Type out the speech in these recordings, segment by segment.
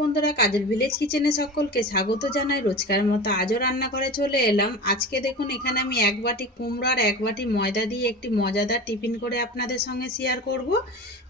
বন্ধুরা, কাজের ভিলেজ কিচেনে সকলকে স্বাগত জানাই। রোজকার মতো আজও রান্নাঘরে চলে এলাম। আজকে দেখুন, এখানে আমি এক বাটি কুমড়ো আর এক বাটি ময়দা দিয়ে একটি মজাদার টিফিন করে আপনাদের সঙ্গে শেয়ার করব,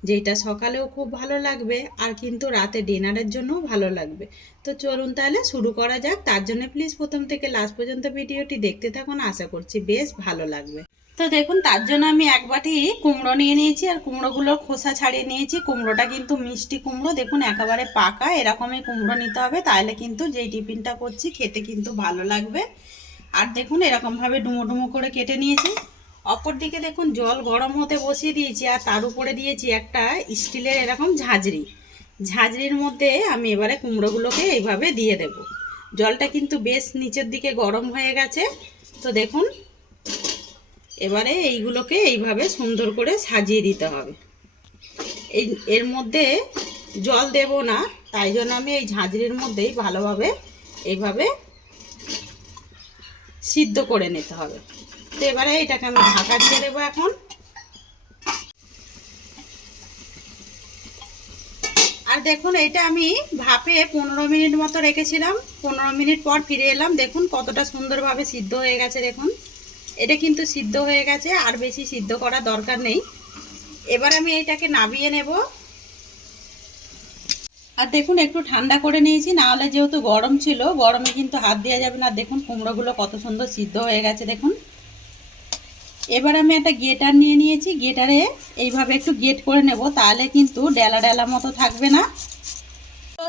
যেটা সকালেও খুব ভালো লাগবে আর কিন্তু রাতে ডিনারের জন্যও ভালো লাগবে। তো চলুন তাহলে শুরু করা যাক। তার জন্য প্লিজ প্রথম থেকে লাস্ট পর্যন্ত ভিডিওটি দেখতে থাকুন। আশা করছি বেশ ভালো লাগবে। তো দেখুন, তার জন্য আমি এক বাটি কুমড়ো নিয়ে নিয়েছি, আর কুমড়োগুলোর খোসা ছাড়িয়ে নিয়েছি। কুমড়োটা কিন্তু মিষ্টি কুমড়ো, দেখুন, একেবারে পাকা, এরকমই কুমড়ো নিতে হবে, তাহলে কিন্তু যেই টিফিনটা করছি খেতে কিন্তু ভালো লাগবে। আর দেখুন, এরকমভাবে ডুমো ডুমো করে কেটে নিয়েছি। অপর দিকে দেখুন, জল গরম হতে বসিয়ে দিয়েছি, আর তার উপরে দিয়েছি একটা স্টিলের এরকম ঝাঁঝরি। ঝাঁঝরির মধ্যে আমি এবারে কুমড়োগুলোকে এইভাবে দিয়ে দেব। জলটা কিন্তু বেশ নিচের দিকে গরম হয়ে গেছে। তো দেখুন এবারে এইগুলোকে এইভাবে সুন্দর করে সাজিয়ে দিতে হবে। এই, এর মধ্যে জল দেব না, তাই জন্য আমি এই ঝাঁঝরির মধ্যেই ভালোভাবে এইভাবে সিদ্ধ করে নিতে হবে। তো এবারে এটাকে আমি ঢাকা দিয়ে দেবো এখন। আর দেখুন, এটা আমি ভাপে পনেরো মিনিট মতো রেখেছিলাম। পনেরো মিনিট পর ফিরে এলাম। দেখুন কতটা সুন্দরভাবে সিদ্ধ হয়ে গেছে, দেখুন। এটা কিন্তু সিদ্ধ হয়ে গেছে, আর বেশি সিদ্ধ করা দরকার নেই। এবার আমি এটাকে নামিয়ে নেব। আর দেখুন, একটু ঠান্ডা করে নিয়েছি, না হলে যেহেতু গরম ছিল, গরমে কিন্তু হাত দেওয়া যাবে না। দেখুন, কুমড়োগুলো কত সুন্দর সিদ্ধ হয়ে গেছে, দেখুন। এবার আমি একটা গেটার নিয়ে নিয়েছি। গেটারে এইভাবে একটু গেট করে নেব, তাহলে কিন্তু ডেলা ডেলা মতো থাকবে না।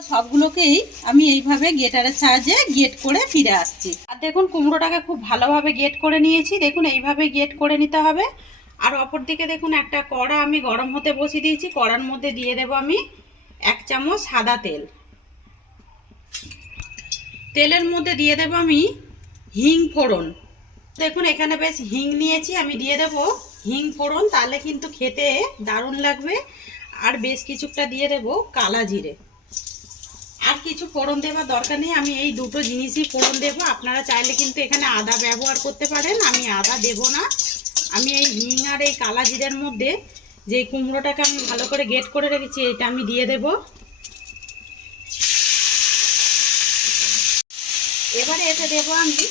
সবগুলোকেই আমি এইভাবে গেটারের সাহায্যে গেট করে ফিরে আসছি। আর দেখুন, কুমড়োটাকে খুব ভালোভাবে গেট করে নিয়েছি। দেখুন, এইভাবে গেট করে নিতে হবে। আর অপর দিকে দেখুন, একটা কড়া আমি গরম হতে বসিয়ে দিয়েছি। কড়ার মধ্যে দিয়ে দেব আমি এক চামচ সাদা তেল। তেলের মধ্যে দিয়ে দেব আমি হিং ফোড়ন। দেখুন, এখানে বেশ হিং নিয়েছি। আমি দিয়ে দেব হিং ফোড়ন। তাহলে কিন্তু খেতে দারুণ লাগবে। আর বেশ কিছুটা দিয়ে দেব কালা জিরে। কিছু ফোড়ন দেওয়ার দরকার নেই। আমি এই দুটো জিনিসই ফোড়ন দেবো। আপনারা চাইলে কিন্তু এখানে আদা ব্যবহার করতে পারেন। আমি আদা দেব না। আমি এই হিং আর এই কালা জিরের মধ্যে যে কুমড়োটাকে আমি ভালো করে গেট করে রেখেছি, এটা আমি দিয়ে দেব। এবারে এতে দেবো আমি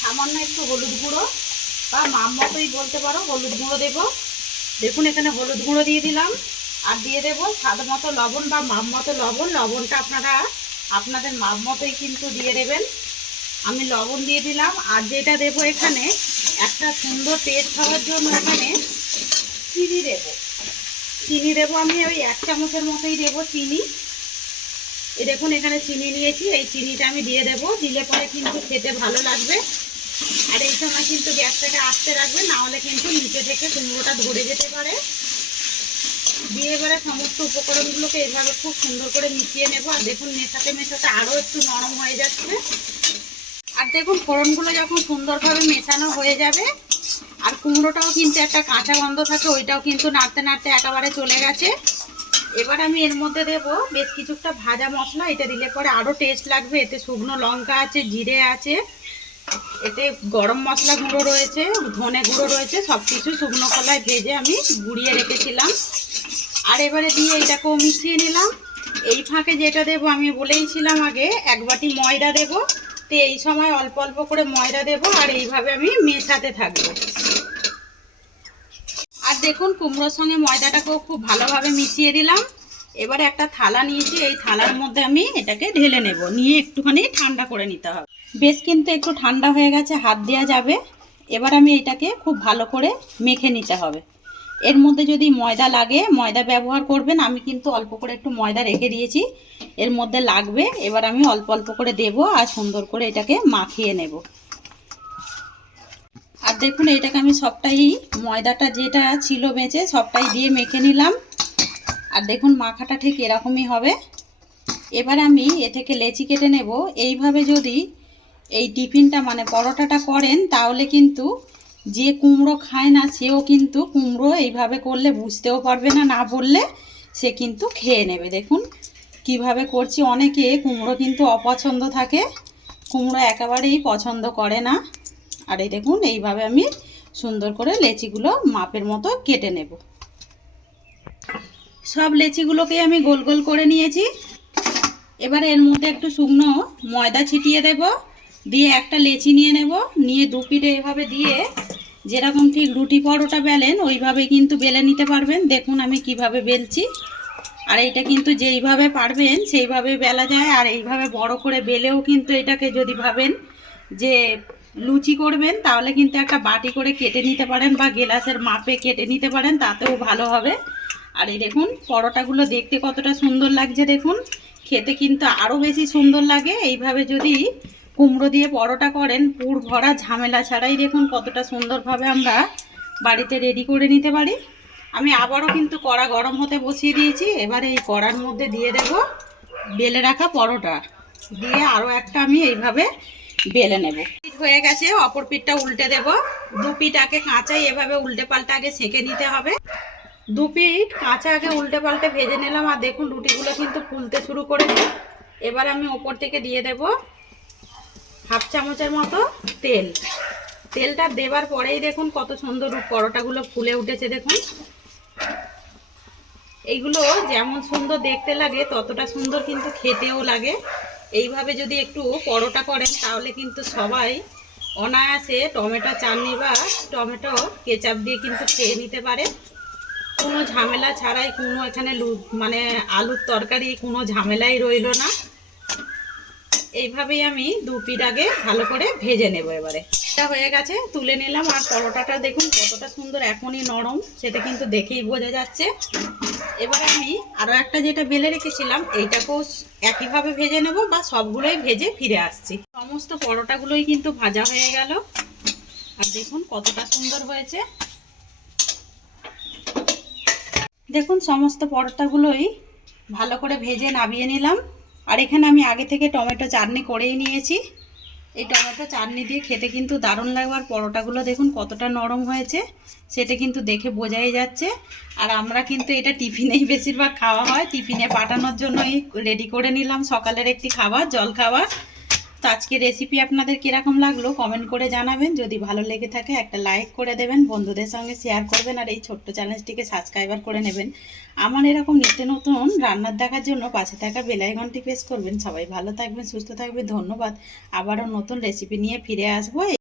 সামান্য একটু হলুদ গুঁড়ো বা মাম মতোই বলতে পারো, হলুদ গুঁড়ো দেবো। দেখুন, এখানে হলুদ গুঁড়ো দিয়ে দিলাম। আর দিয়ে দেবো স্বাদ মতো লবণ বা মাপ মতো লবণ। লবণটা আপনারা আপনাদের মাপ মতোই কিন্তু দিয়ে দেবেন। আমি লবণ দিয়ে দিলাম। আর যেটা দেব এখানে, একটা সুন্দর টেস্ট হওয়ার জন্য এখানে চিনি দেব। চিনি দেব আমি ওই এক চামচের মতোই দেব চিনি। এই দেখুন, এখানে চিনি নিয়েছি। এই চিনিটা আমি দিয়ে দেব। দিলে পরে কিন্তু খেতে ভালো লাগবে। আর এই সময় কিন্তু গ্যাসটাকে আস্তে রাখবে, না হলে কিন্তু নিচে থেকে কুমড়োটা ধরে যেতে পারে। দিয়ে এবারে সমস্ত উপকরণগুলোকে এভাবে খুব সুন্দর করে মিশিয়ে নেব। আর দেখুন, মেশাতে মেশাতে আরও একটু নরম হয়ে যাচ্ছে। আর দেখুন, ফোড়নগুলো যখন সুন্দরভাবে মেশানো হয়ে যাবে, আর কুমড়োটাও কিন্তু একটা কাঁচা গন্ধ থাকে, ওইটাও কিন্তু নাড়তে নাড়তে একেবারে চলে গেছে। এবার আমি এর মধ্যে দেব বেশ কিছুটা ভাজা মশলা। এটা দিলে পরে আরও টেস্ট লাগবে। এতে শুকনো লঙ্কা আছে, জিরে আছে, এতে গরম মশলা গুঁড়ো রয়েছে, ধনে গুঁড়ো রয়েছে সব কিছু শুকনো কলায় ভেজে আমি গুঁড়িয়ে রেখেছিলাম। আর এবারে দিয়ে এটাকেও মিশিয়ে নিলাম। এই ফাঁকে যেটা দেবো, আমি বলেইছিলাম আগে, এক বাটি ময়দা দেব। তো এই সময় অল্প অল্প করে ময়দা দেব, আর এইভাবে আমি মেশাতে থাকব। আর দেখুন, কুমড়োর সঙ্গে ময়দাটাকেও খুব ভালোভাবে মিশিয়ে দিলাম। এবারে একটা থালা নিয়েছি, এই থালার মধ্যে আমি এটাকে ঢেলে নেব। নিয়ে একটুখানি ঠান্ডা করে নিতে হবে। বেশ কিন্তু একটু ঠান্ডা হয়ে গেছে, হাত দেওয়া যাবে। এবার আমি এটাকে খুব ভালো করে মেখে নিতে হবে। এর মধ্যে যদি ময়দা লাগে, ময়দা ব্যবহার করবেন, আমি কিন্তু অল্প করে একটু ময়দা রেখে দিয়েছি। এর মধ্যে লাগবে, এবার আমি অল্প অল্প করে দেব আর সুন্দর করে এটাকে মাখিয়ে নেব। আর দেখুন, এটাকে আমি সবটাই, ময়দাটা যেটা ছিল বেঁচে, সবটাই দিয়ে মেখে নিলাম। আর দেখুন, মাখাটা ঠিক এরকমই হবে। এবার আমি এ থেকে লেচি কেটে নেব। এইভাবে যদি এই টিফিনটা মানে পরোটাটা করেন, তাহলে কিন্তু যে কুমড়ো খায় না, সেও কিন্তু কুমড়ো এইভাবে করলে বুঝতেও পারবে না না বললে সে কিন্তু খেয়ে নেবে। দেখুন কীভাবে করছি, অনেকে কুমড়ো কিন্তু অপছন্দ থাকে, কুমড়ো একেবারেই পছন্দ করে না। আর এই দেখুন, এইভাবে আমি সুন্দর করে লেচিগুলো মাপের মতো কেটে নেব। সব লেচিগুলোকে আমি গোল গোল করে নিয়েছি। এবারে এর মধ্যে একটু শুকনো ময়দা ছিটিয়ে দেব, দিয়ে একটা লেচি নিয়ে নেব, নিয়ে দু পিঠে এভাবে দিয়ে যেরকম ঠিক রুটি পরোটা বেলেন, ওইভাবে কিন্তু বেলে নিতে পারবেন। দেখুন আমি কীভাবে বেলছি। আর এটা কিন্তু যেইভাবে পারবেন, সেইভাবে বেলা যায়। আর এইভাবে বড় করে বেলেও কিন্তু এটাকে যদি ভাবেন যে লুচি করবেন, তাহলে কিন্তু একটা বাটি করে কেটে নিতে পারেন বা গেলাসের মাপে কেটে নিতে পারেন, তাতেও ভালো হবে। আর এই দেখুন, পরোটাগুলো দেখতে কতটা সুন্দর লাগছে, দেখুন। খেতে কিন্তু আরও বেশি সুন্দর লাগে। এইভাবে যদি কুমড়ো দিয়ে পরোটা করেন, পুর ভরা, ঝামেলা ছাড়াই দেখুন কতটা সুন্দরভাবে আমরা বাড়িতে রেডি করে নিতে পারি। আমি আবারও কিন্তু কড়া গরম হতে বসিয়ে দিয়েছি, এবারে এই কড়ার মধ্যে দিয়ে দেব বেলে রাখা পরোটা। দিয়ে আরও একটা আমি এইভাবে বেলে নেব। হয়ে গেছে, অপর পিঠটা উল্টে দেব। দু পিঠ আগে কাঁচাই, এভাবে উল্টে পাল্টে আগে সেঁকে নিতে হবে। দু পিঠ কাঁচা আগে উল্টে পাল্টে ভেজে নিলাম, আর দেখুন রুটিগুলো কিন্তু ফুলতে শুরু করেছে। এবার আমি ওপর থেকে দিয়ে দেব হাফ চামচের মতো তেল। তেলটা দেবার পরেই দেখুন কত সুন্দর পরোটাগুলো ফুলে উঠেছে, দেখুন। এইগুলো যেমন সুন্দর দেখতে লাগে, ততটা সুন্দর কিন্তু খেতেও লাগে। এইভাবে যদি একটু পরোটা করেন, তাহলে কিন্তু সবাই অনায়াসে টমেটো, চাটনি বা টমেটো, কেচাপ দিয়ে কিন্তু খেয়ে নিতে পারে। কোনো ঝামেলা ছাড়াই, কোনো এখানে মানে আলুর তরকারি, কোনো ঝামেলাই রইল না। এইভাবেই আমি দু পিঠ আগে ভালো করে ভেজে নেব এবারে। এটা হয়ে গেছে, তুলে নিলাম আর পরোটাটা দেখুন কতটা সুন্দর এখনই নরম, সেটা কিন্তু দেখেই বোঝা যাচ্ছে। এবার আমি আরও একটা যেটা বেলে রেখেছিলাম, এইটাকেও একইভাবে ভেজে নেব বা সবগুলোই ভেজে ফিরে আসছি। সমস্ত পরোটাগুলোই কিন্তু ভাজা হয়ে গেল। আর দেখুন কতটা সুন্দর হয়েছে। দেখুন সমস্ত পরোটাগুলোই ভালো করে ভেজে নামিয়ে নিলাম। আর এখানে আমি আগে থেকে টমেটো চাটনি করেই নিয়েছি। এই টমেটো চাটনি দিয়ে খেতে কিন্তু দারুণ লাগবে। আর পরোটাগুলো দেখুন কতটা নরম হয়েছে, সেটা কিন্তু দেখে বোঝাই যাচ্ছে। আর আমরা কিন্তু এটা টিফিনেই বেশিরভাগ খাওয়া হয়। টিফিনে পাঠানোর জন্যই রেডি করে নিলাম। সকালের একটি খাবার, জল খাবার। তো আজকে রেসিপি আপনাদের কীরকম লাগল কমেন্ট করে জানাবেন। যদি ভালো লেগে থাকে একটা লাইক করে দেবেন, বন্ধুদের সঙ্গে শেয়ার করবেন আর এই ছোট্ট চ্যানেলটিকে সাবস্ক্রাইবার করে নেবেন। আমার এরকম নিত্য নতুন রান্নার দেখার জন্য পাশে থাকা বেলাই ঘন্টি প্রেস করবেন। সবাই ভালো থাকবেন, সুস্থ থাকবেন, ধন্যবাদ। আবারও নতুন রেসিপি নিয়ে ফিরে আসব।